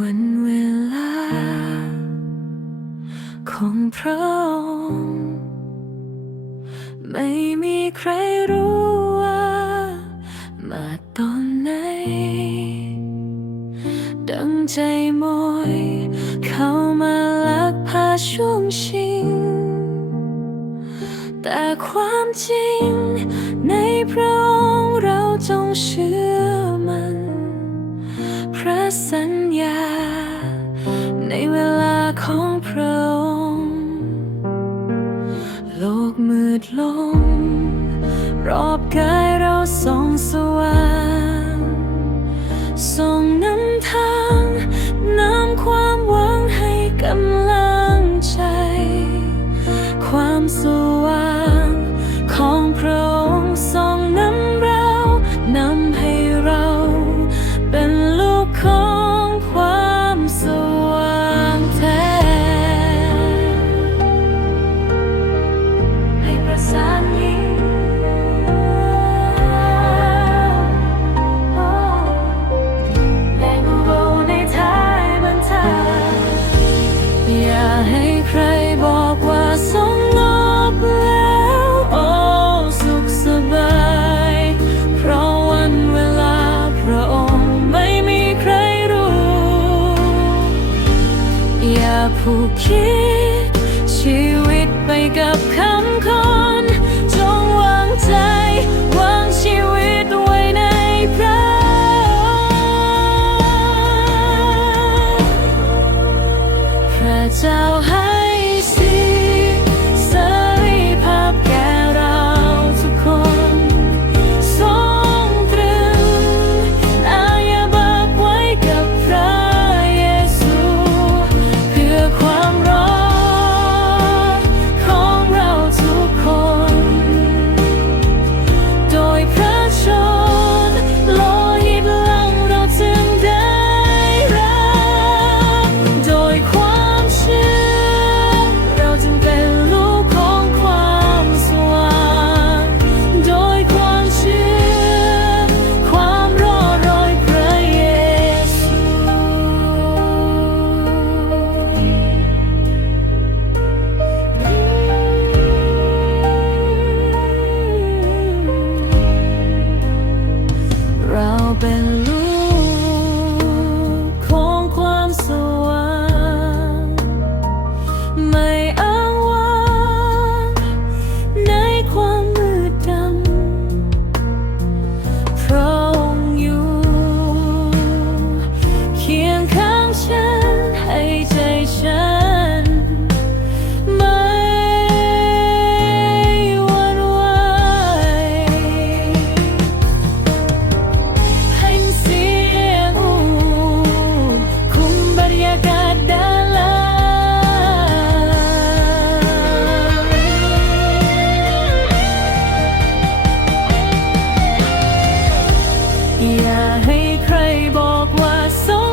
วันเวลา ของพระองค์ไม่มีใครรู้ว่า มาตอนไหน ดังใจมอยเข้ามาลักพาช่วงชิง แต่ความจริง ในพระองค์เราจงเชื่อมัน พระสัญญา ดลง รอบกายเราสอง ผูกคิดชีวิตไปกับเขา so